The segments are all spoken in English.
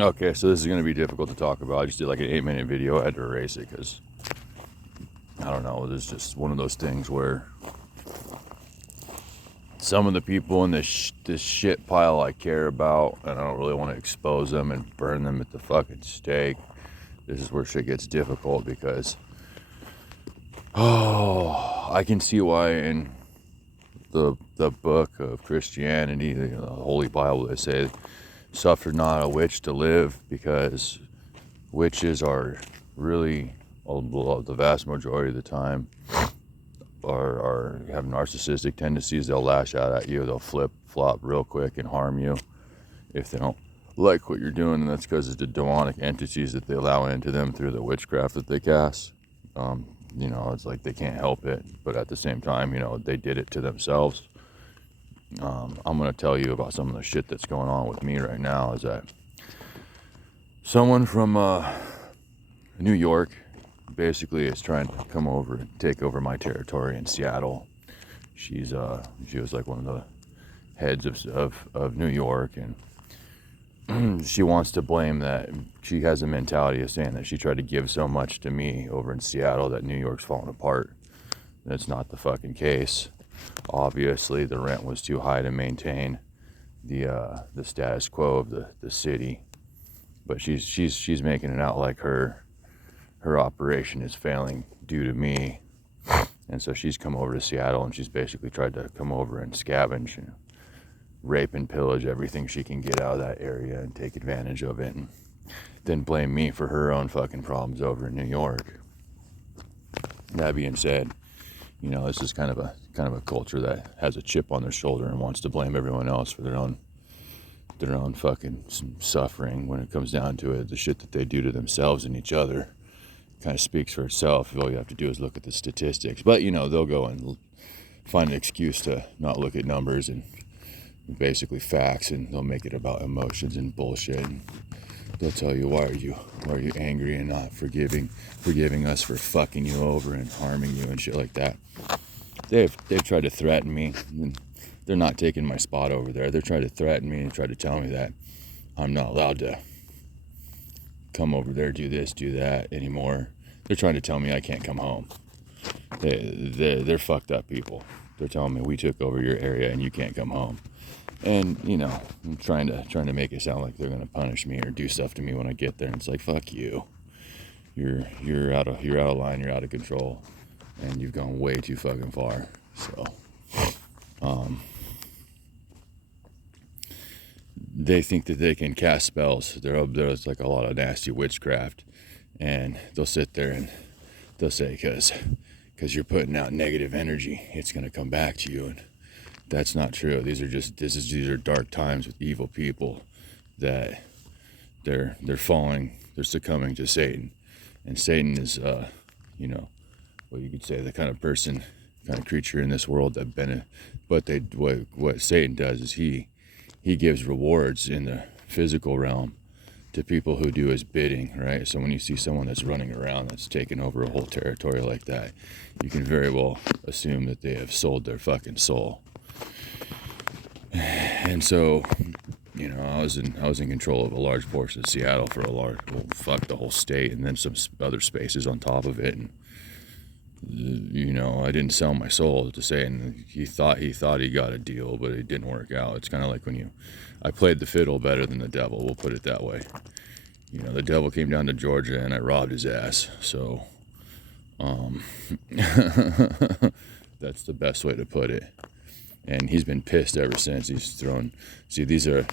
Okay, so this is going to be difficult to talk about. I just did like an 8-minute video. I had to erase it because, I don't know, it's just one of those things where some of the people in this shit pile I care about, and I don't really want to expose them and burn them at the fucking stake. This is where shit gets difficult because, I can see why in the book of Christianity, the Holy Bible, they say, suffer not a witch to live, because witches are really, well, the vast majority of the time, are have narcissistic tendencies. They'll lash out at you. They'll flop real quick and harm you if they don't like what you're doing, and that's because of the demonic entities that they allow into them through the witchcraft that they cast. It's like they can't help it, but at the same time, they did it to themselves. I'm going to tell you about some of the shit that's going on with me right now. Is that someone from New York basically is trying to come over and take over my territory in Seattle. She was like one of the heads of New York, and she wants to blame that. She has a mentality of saying that she tried to give so much to me over in Seattle that New York's falling apart. That's not the fucking case. Obviously, the rent was too high to maintain the status quo of the city, but she's making it out like her operation is failing due to me, and so she's come over to Seattle and she's basically tried to come over and scavenge and rape and pillage everything she can get out of that area and take advantage of it, and then blame me for her own fucking problems over in New York. That being said, this is kind of a culture that has a chip on their shoulder and wants to blame everyone else for their own fucking suffering. When it comes down to it, the shit that they do to themselves and each other kind of speaks for itself. All you have to do is look at the statistics. But they'll go and find an excuse to not look at numbers and basically facts, and they'll make it about emotions and bullshit. And they'll tell you, why are you angry and not forgiving us for fucking you over and harming you and shit like that. They've tried to threaten me, and they're not taking my spot over there. They're trying to threaten me and try to tell me that I'm not allowed to come over there, do this, do that anymore. They're trying to tell me I can't come home. They're fucked up people. They're telling me we took over your area and you can't come home. And I'm trying to make it sound like they're gonna punish me or do stuff to me when I get there. And it's like, fuck you. You're out of line. You're out of control, and you've gone way too fucking far. So, they think that they can cast spells. There's like a lot of nasty witchcraft, and they'll sit there and they'll say, because you're putting out negative energy, it's gonna come back to you. And that's not true. These are dark times with evil people that they're succumbing to Satan. And Satan is what you could say, the kind of person, kind of creature in this world what Satan does is he gives rewards in the physical realm to people who do his bidding, right? So when you see someone that's running around that's taken over a whole territory like that, you can very well assume that they have sold their fucking soul. And so, I was in control of a large portion of Seattle for the whole state, and then some other spaces on top of it. And I didn't sell my soul to Satan. He thought he got a deal, but it didn't work out. It's kind of like I played the fiddle better than the devil. We'll put it that way. The devil came down to Georgia and I robbed his ass. So, that's the best way to put it. And he's been pissed ever since. He's thrown. See, these are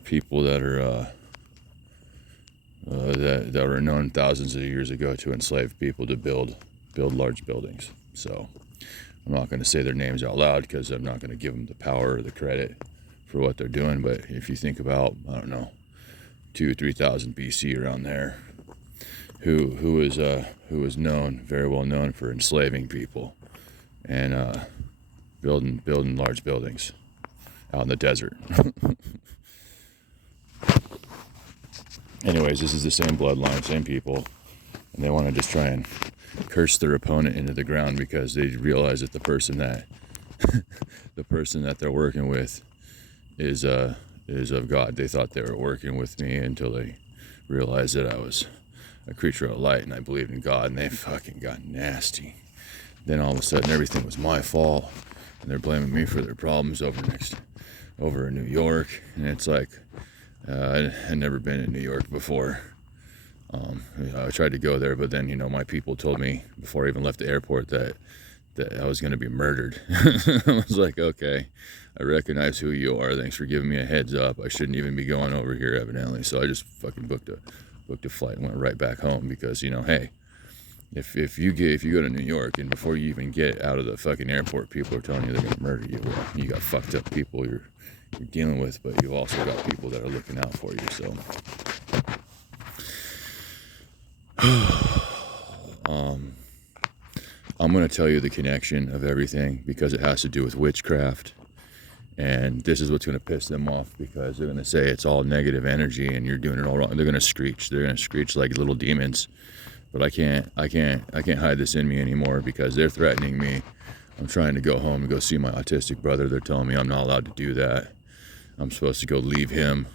people that are that were known thousands of years ago to enslave people to build large buildings. So I'm not going to say their names out loud because I'm not going to give them the power or the credit for what they're doing. But if you think about, 2,000-3,000 BC around there, who was very well known for enslaving people and building large buildings out in the desert. Anyways, this is the same bloodline, same people, and they want to just try and curse their opponent into the ground because they realize that the person that they're working with is is of God. They thought they were working with me until they realized that I was a creature of light and I believed in God, and they fucking got nasty. Then all of a sudden everything was my fault, and they're blaming me for their problems over in New York. And it's like, I'd never been in New York before. I tried to go there, but then, you know, my people told me before I even left the airport that I was going to be murdered. I was like, okay, I recognize who you are. Thanks for giving me a heads up. I shouldn't even be going over here, evidently. So I just fucking booked a flight and went right back home, because, you know, hey, if you go to New York and before you even get out of the fucking airport, people are telling you they're going to murder you. Well, you got fucked up people you're dealing with, but you've also got people that are looking out for you. So I'm going to tell you the connection of everything, because it has to do with witchcraft. And this is what's going to piss them off, because they're going to say it's all negative energy and you're doing it all wrong. They're going to screech. They're going to screech like little demons. But I can't hide this in me anymore, because they're threatening me. I'm trying to go home and go see my autistic brother. They're telling me I'm not allowed to do that. I'm supposed to go leave him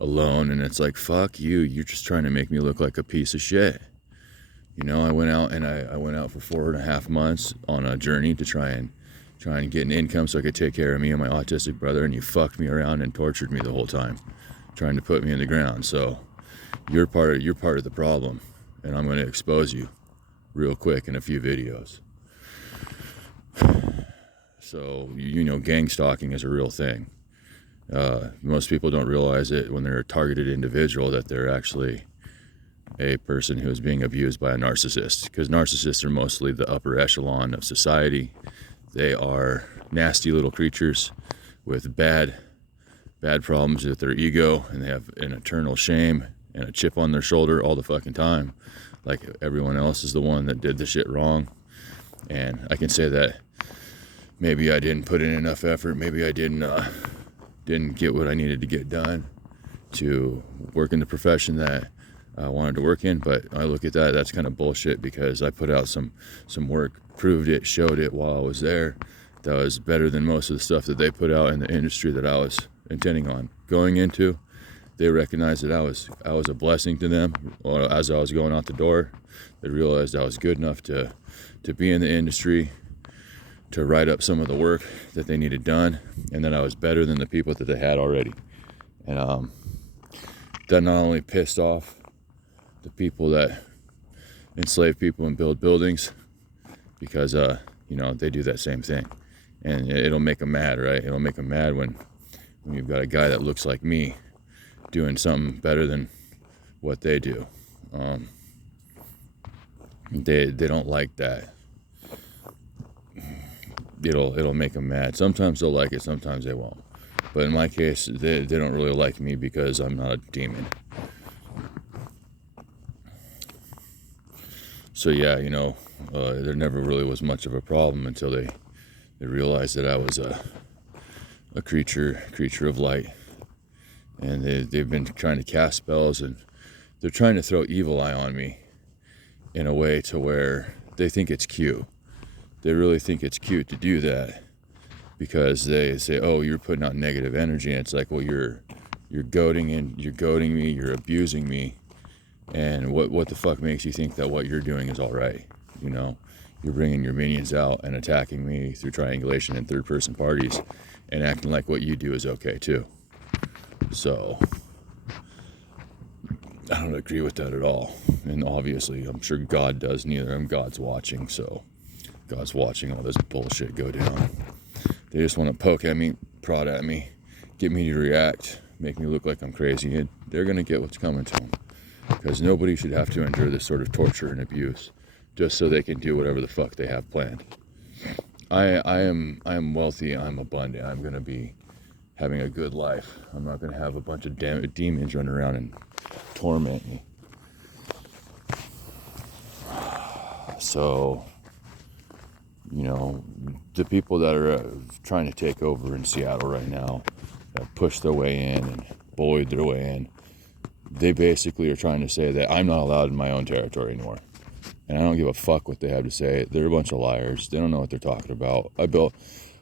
alone. And it's like, fuck you. You're just trying to make me look like a piece of shit. You know, I went out for 4.5 months on a journey to try and get an income so I could take care of me and my autistic brother, and you fucked me around and tortured me the whole time, trying to put me in the ground. So you're part of the problem, and I'm going to expose you real quick in a few videos. So, you know, gang stalking is a real thing. Most people don't realize it when they're a targeted individual, that they're actually a person who is being abused by a narcissist, because narcissists are mostly the upper echelon of society. They are nasty little creatures with bad problems with their ego, and they have an eternal shame and a chip on their shoulder all the fucking time, like everyone else is the one that did the shit wrong. And I can say that maybe I didn't put in enough effort, maybe I didn't get what I needed to get done to work in the profession that I wanted to work in. But I look at that's kind of bullshit, because I put out some work, proved it, showed it while I was there. That was better than most of the stuff that they put out in the industry that I was intending on going into. They recognized that I was a blessing to them. As I was going out the door, they realized I was good enough to be in the industry, to write up some of the work that they needed done, and that I was better than the people that they had already. And that not only pissed off the people that enslave people and build buildings, because you know, they do that same thing, and it'll make them mad, right? It'll make them mad when you've got a guy that looks like me doing something better than what they do. They don't like that. It'll make them mad. Sometimes they'll like it, sometimes they won't. But in my case, they don't really like me, because I'm not a demon. So yeah, you know, there never really was much of a problem until they realized that I was a creature of light. And they've been trying to cast spells, and they're trying to throw evil eye on me in a way to where they think it's cute. They really think it's cute to do that, because they say, oh, you're putting out negative energy. And it's like, well, you're goading me, you're abusing me. And what the fuck makes you think that what you're doing is all right? You know, you're bringing your minions out and attacking me through triangulation and third-person parties, and acting like what you do is okay too. So I don't agree with that at all. And obviously, I'm sure God does neither. God's watching, so God's watching all this bullshit go down. They just want to poke at me, prod at me, get me to react, make me look like I'm crazy, and they're going to get what's coming to them. Because nobody should have to endure this sort of torture and abuse just so they can do whatever the fuck they have planned. I am wealthy, I'm abundant, I'm going to be having a good life. I'm not going to have a bunch of demons running around and torment me. So, you know, the people that are trying to take over in Seattle right now, that pushed their way in and bullied their way in, they basically are trying to say that I'm not allowed in my own territory anymore. And I don't give a fuck what they have to say. They're a bunch of liars. They don't know what they're talking about. I built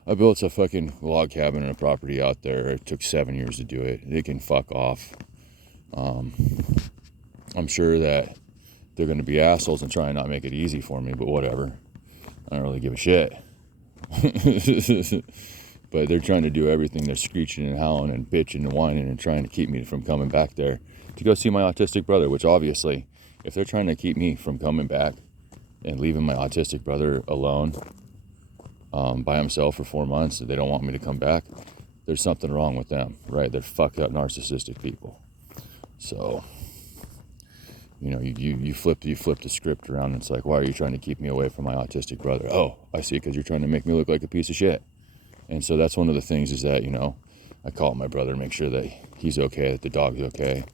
I built a fucking log cabin on a property out there. It took 7 years to do it. They can fuck off. I'm sure that they're going to be assholes and try and not make it easy for me, but whatever. I don't really give a shit. But they're trying to do everything. They're screeching and howling and bitching and whining and trying to keep me from coming back there to go see my autistic brother, which obviously, if they're trying to keep me from coming back and leaving my autistic brother alone by himself for 4 months, they don't want me to come back, there's something wrong with them, right? They're fucked up narcissistic people. So, you know, you flip the script around and it's like, why are you trying to keep me away from my autistic brother? Oh, I see, because you're trying to make me look like a piece of shit. And so that's one of the things is that, you know, I call my brother to make sure that he's okay, that the dog's okay,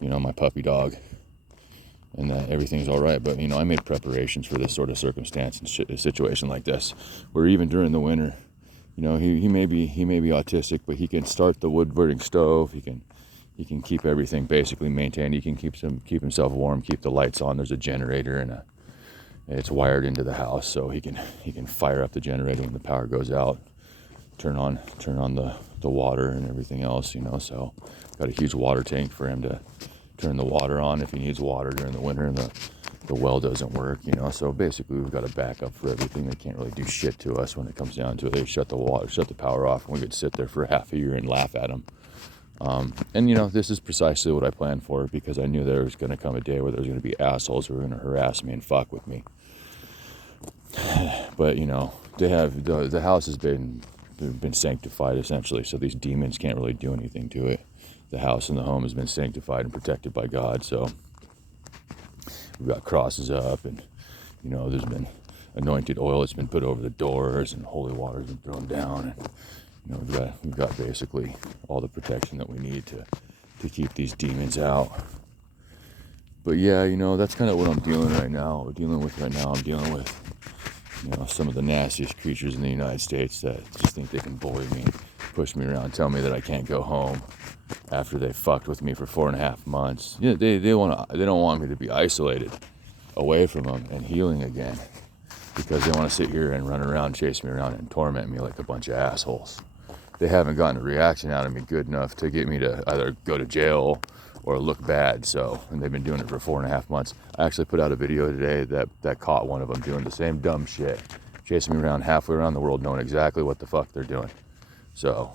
you know, my puppy dog, and that everything's all right. But, you know, I made preparations for this sort of circumstance and a situation like this, where even during the winter, you know, he may be autistic, but he can start the wood burning stove. He can keep everything basically maintained. He can keep himself warm, keep the lights on. There's a generator and it's wired into the house, so he can fire up the generator when the power goes out. Turn on the water and everything else, you know. So got a huge water tank for him to turn the water on if he needs water during the winter and the well doesn't work, you know. So basically we've got a backup for everything. They can't really do shit to us when it comes down to it. They shut the power off and we could sit there for half a year and laugh at them. And you know, this is precisely what I planned for, because I knew there was going to come a day where there was going to be assholes who were going to harass me and fuck with me. But you know, they have the house has been sanctified essentially, so these demons can't really do anything to it. The house and the home has been sanctified and protected by God, so we've got crosses up, and you know, there's been anointed oil that's been put over the doors, and holy water's been thrown down, and you know, we've got basically all the protection that we need to keep these demons out. But yeah, you know, that's kind of what I'm dealing with right now. I'm dealing with, you know, some of the nastiest creatures in the United States that just think they can bully me, push me around, tell me that I can't go home after they fucked with me for 4.5 months. Yeah, they don't want me to be isolated away from them and healing again, because they want to sit here and run around, chase me around, and torment me like a bunch of assholes. They haven't gotten a reaction out of me good enough to get me to either go to jail or look bad. So, and they've been doing it for 4.5 months. I actually put out a video today that caught one of them doing the same dumb shit, chasing me around halfway around the world, knowing exactly what the fuck they're doing. So,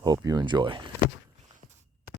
hope you enjoy.